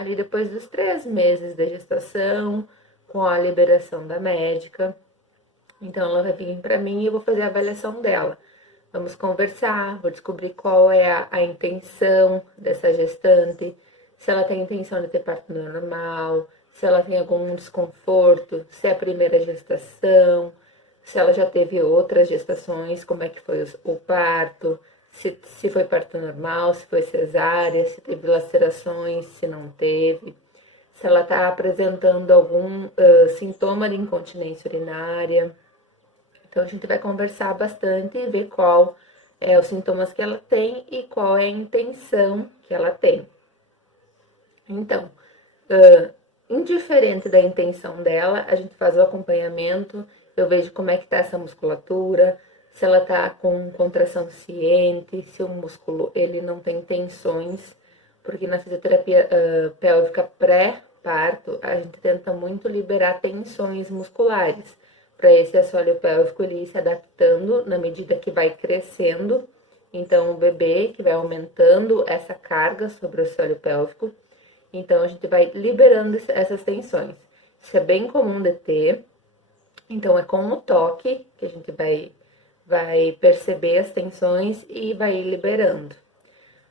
ali depois dos 3 meses da gestação, com a liberação da médica. Então, ela vai vir para mim e eu vou fazer a avaliação dela. Vamos conversar, vou descobrir qual é a intenção dessa gestante, se ela tem intenção de ter parto normal, se ela tem algum desconforto, se é a primeira gestação, se ela já teve outras gestações, como é que foi o parto, se foi parto normal, se foi cesárea, se teve lacerações, se não teve, se ela está apresentando algum sintoma de incontinência urinária. Então, a gente vai conversar bastante e ver qual é os sintomas que ela tem e qual é a intenção que ela tem. Então, indiferente da intenção dela, a gente faz o acompanhamento, eu vejo como é que tá essa musculatura, se ela tá com contração ciente, se o músculo ele não tem tensões, porque na fisioterapia pélvica pré-parto, a gente tenta muito liberar tensões musculares, para esse assoalho pélvico ele ir se adaptando na medida que vai crescendo. Então, o bebê que vai aumentando essa carga sobre o assoalho pélvico, então a gente vai liberando essas tensões. Isso é bem comum de ter. Então, é com o toque que a gente vai perceber as tensões e vai ir liberando.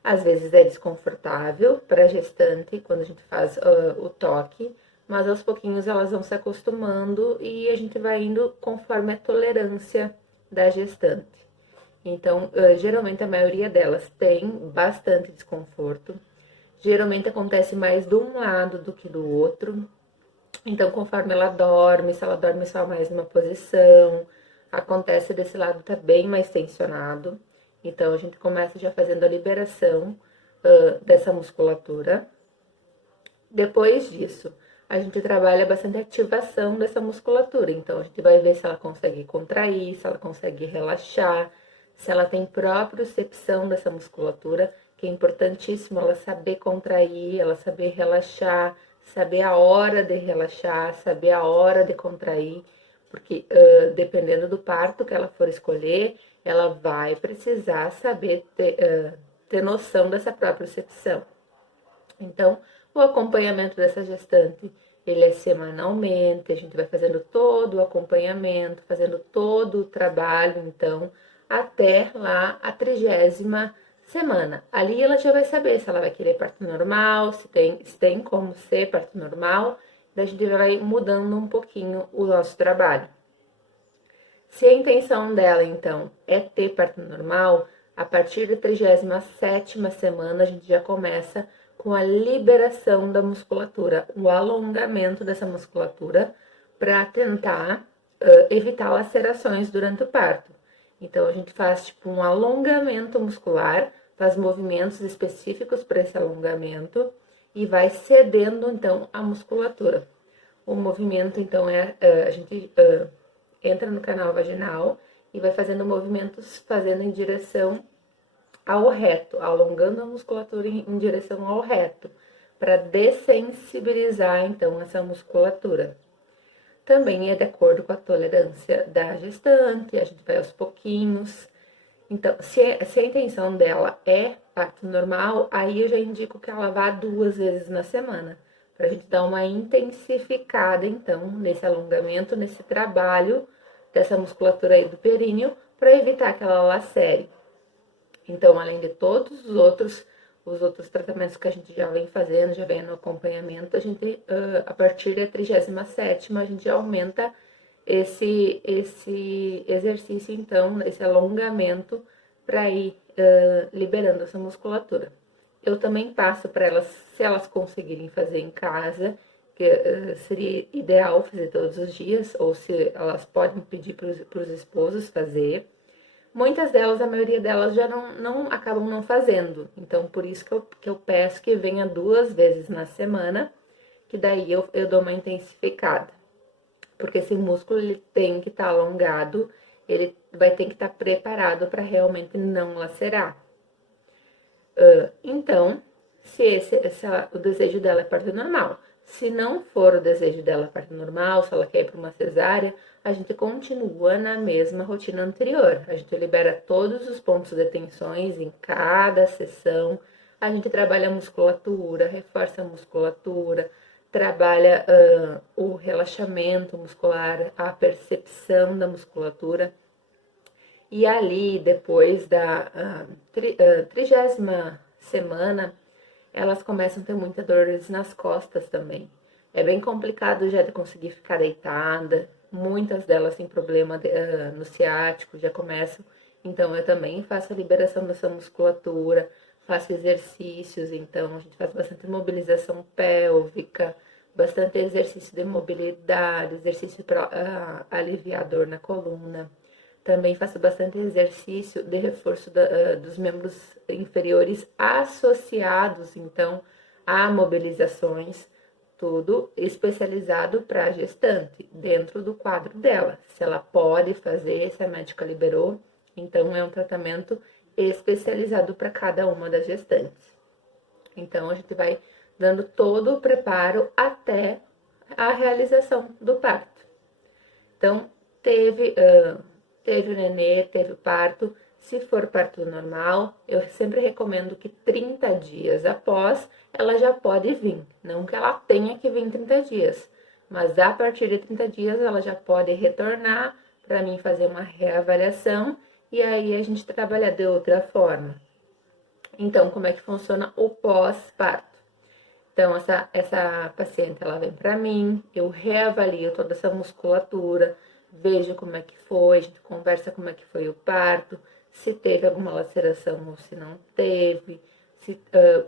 Às vezes é desconfortável para a gestante quando a gente faz o toque, mas aos pouquinhos elas vão se acostumando e a gente vai indo conforme a tolerância da gestante. Então, geralmente a maioria delas tem bastante desconforto. Geralmente acontece mais de um lado do que do outro. Então, conforme ela dorme, se ela dorme só mais numa posição, acontece desse lado tá bem mais tensionado. Então, a gente começa já fazendo a liberação dessa musculatura. Depois disso, a gente trabalha bastante a ativação dessa musculatura. Então, a gente vai ver se ela consegue contrair, se ela consegue relaxar, se ela tem propriocepção dessa musculatura, que é importantíssimo ela saber contrair, ela saber relaxar, saber a hora de relaxar, saber a hora de contrair, porque dependendo do parto que ela for escolher, ela vai precisar saber ter noção dessa propriocepção. Então, o acompanhamento dessa gestante, ele é semanalmente, a gente vai fazendo todo o acompanhamento, fazendo todo o trabalho, então, até lá a 30ª semana. Ali ela já vai saber se ela vai querer parto normal, se tem como ser parto normal, daí a gente vai mudando um pouquinho o nosso trabalho. Se a intenção dela, então, é ter parto normal, a partir da 37ª semana a gente já começa com a liberação da musculatura, o alongamento dessa musculatura para tentar evitar lacerações durante o parto. Então, a gente faz tipo um alongamento muscular, faz movimentos específicos para esse alongamento e vai cedendo, então, a musculatura. O movimento, então, a gente entra no canal vaginal e vai fazendo movimentos, fazendo em direção ao reto, alongando a musculatura em direção ao reto, para dessensibilizar, então, essa musculatura. Também é de acordo com a tolerância da gestante, a gente vai aos pouquinhos. Então, se a intenção dela é parto normal, aí eu já indico que ela vá 2 vezes na semana, para a gente dar uma intensificada, então, nesse alongamento, nesse trabalho dessa musculatura aí do períneo, para evitar que ela lacere. Então, além de todos os outros tratamentos que a gente já vem fazendo, já vem no acompanhamento, a gente, a partir da 37ª, a gente aumenta esse exercício, então, esse alongamento, para ir liberando essa musculatura. Eu também passo para elas, se elas conseguirem fazer em casa, que seria ideal fazer todos os dias, ou se elas podem pedir para os esposos fazer. Muitas delas, a maioria delas já não acabam não fazendo. Então, por isso que eu peço que venha 2 vezes na semana, que daí eu dou uma intensificada. Porque esse músculo ele tem que estar alongado, ele vai ter que estar preparado para realmente não lacerar. Então, se o desejo dela é parto normal, se não for o desejo dela parto normal, se ela quer ir para uma cesárea, a gente continua na mesma rotina anterior. A gente libera todos os pontos de tensões em cada sessão, A gente trabalha a musculatura, reforça a musculatura, trabalha o relaxamento muscular, a percepção da musculatura. E ali, depois da 30ª semana, elas começam a ter muita dores nas costas também. É bem complicado já de conseguir ficar deitada. Muitas delas têm problema no ciático, já começam. Então, eu também faço a liberação dessa musculatura, faço exercícios. Então, a gente faz bastante mobilização pélvica, bastante exercício de mobilidade, exercício para aliviar a dor na coluna. Também faço bastante exercício de reforço dos membros inferiores associados, então, a mobilizações, tudo especializado para a gestante, dentro do quadro dela. Se ela pode fazer, se a médica liberou, então é um tratamento especializado para cada uma das gestantes. Então, a gente vai dando todo o preparo até a realização do parto. Então, teve o nenê, teve o parto. Se for parto normal, eu sempre recomendo que 30 dias após ela já pode vir. Não que ela tenha que vir 30 dias, mas a partir de 30 dias ela já pode retornar para mim fazer uma reavaliação e aí a gente trabalha de outra forma. Então, como é que funciona o pós-parto? Então, essa paciente, ela vem para mim, eu reavalio toda essa musculatura, vejo como é que foi, a gente conversa como é que foi o parto, se teve alguma laceração ou se não teve,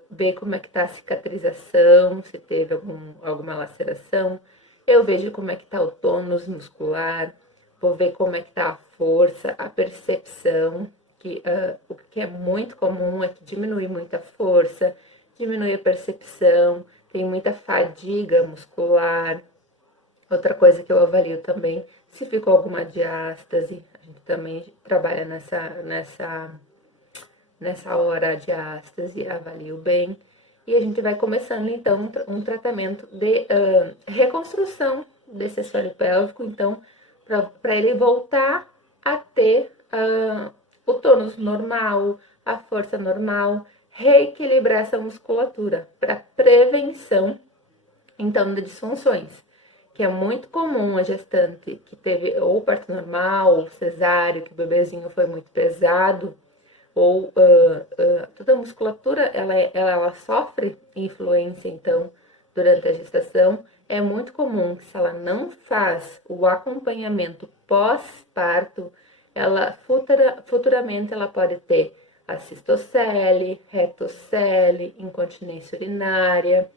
vê como é que tá a cicatrização, se teve alguma laceração, eu vejo como é que tá o tônus muscular, vou ver como é que tá a força, a percepção, que o que é muito comum é que diminui muita força, diminui a percepção, tem muita fadiga muscular. Outra coisa que eu avalio também, se ficou alguma diástase, a gente também trabalha nessa hora de diástase, avalio bem. E a gente vai começando, então, um tratamento de reconstrução desse assoalho pélvico, então, para ele voltar a ter o tônus normal, a força normal, reequilibrar essa musculatura para prevenção, então, de disfunções, que é muito comum a gestante que teve ou parto normal, ou cesáreo, que o bebezinho foi muito pesado, ou toda a musculatura, ela sofre influência, então, durante a gestação. É muito comum que se ela não faz o acompanhamento pós-parto, ela futuramente ela pode ter a cistocele, retocele, incontinência urinária.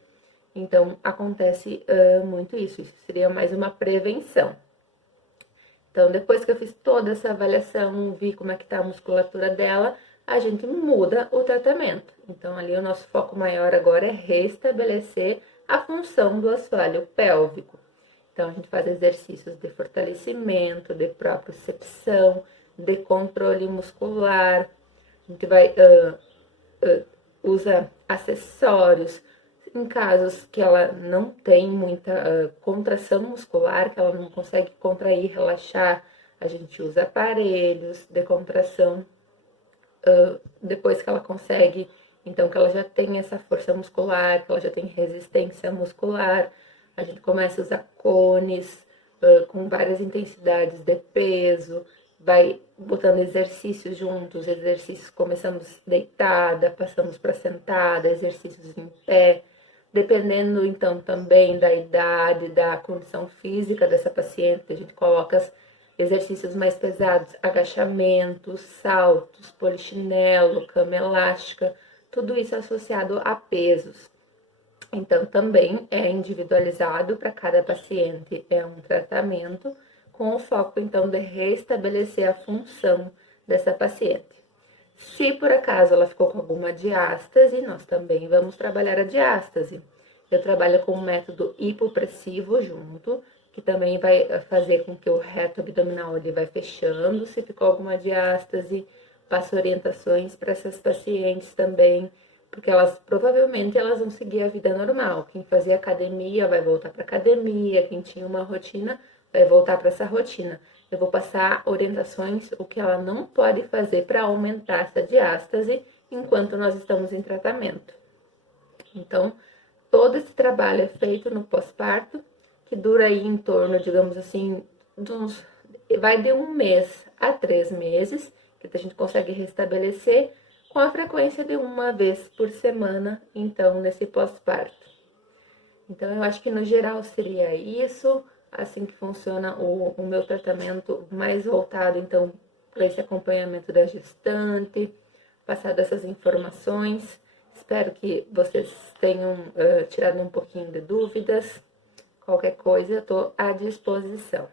Então, acontece muito isso. Isso seria mais uma prevenção. Então, depois que eu fiz toda essa avaliação, vi como é que tá a musculatura dela, a gente muda o tratamento. Então, ali o nosso foco maior agora é restabelecer a função do assoalho pélvico. Então, a gente faz exercícios de fortalecimento, de propriocepção, de controle muscular. A gente vai usa acessórios. Em casos que ela não tem muita contração muscular, que ela não consegue contrair, relaxar, a gente usa aparelhos de contração. Depois que ela consegue, então que ela já tem essa força muscular, que ela já tem resistência muscular, a gente começa a usar cones com várias intensidades de peso, vai botando exercícios juntos, exercícios começamos deitada, passamos para sentada, exercícios em pé, dependendo então também da idade, da condição física dessa paciente, a gente coloca exercícios mais pesados, agachamentos, saltos, polichinelo, cama elástica, tudo isso associado a pesos. Então, também é individualizado para cada paciente, é um tratamento com o foco, então, de restabelecer a função dessa paciente. Se por acaso ela ficou com alguma diástase, nós também vamos trabalhar a diástase. Eu trabalho com um método hipopressivo junto, que também vai fazer com que o reto abdominal ele vai fechando. Se ficou alguma diástase, passo orientações para essas pacientes também, porque elas provavelmente elas vão seguir a vida normal. Quem fazia academia vai voltar para academia, quem tinha uma rotina vai voltar para essa rotina. Eu vou passar orientações, o que ela não pode fazer para aumentar essa diástase enquanto nós estamos em tratamento. Então, todo esse trabalho é feito no pós-parto, que dura aí em torno, digamos assim, vai de 1 mês a 3 meses, que a gente consegue restabelecer com a frequência de 1 vez por semana, então, nesse pós-parto. Então, eu acho que no geral seria isso, assim que funciona o meu tratamento mais voltado, então, para esse acompanhamento da gestante, passado essas informações. Espero que vocês tenham tirado um pouquinho de dúvidas. Qualquer coisa, eu estou à disposição.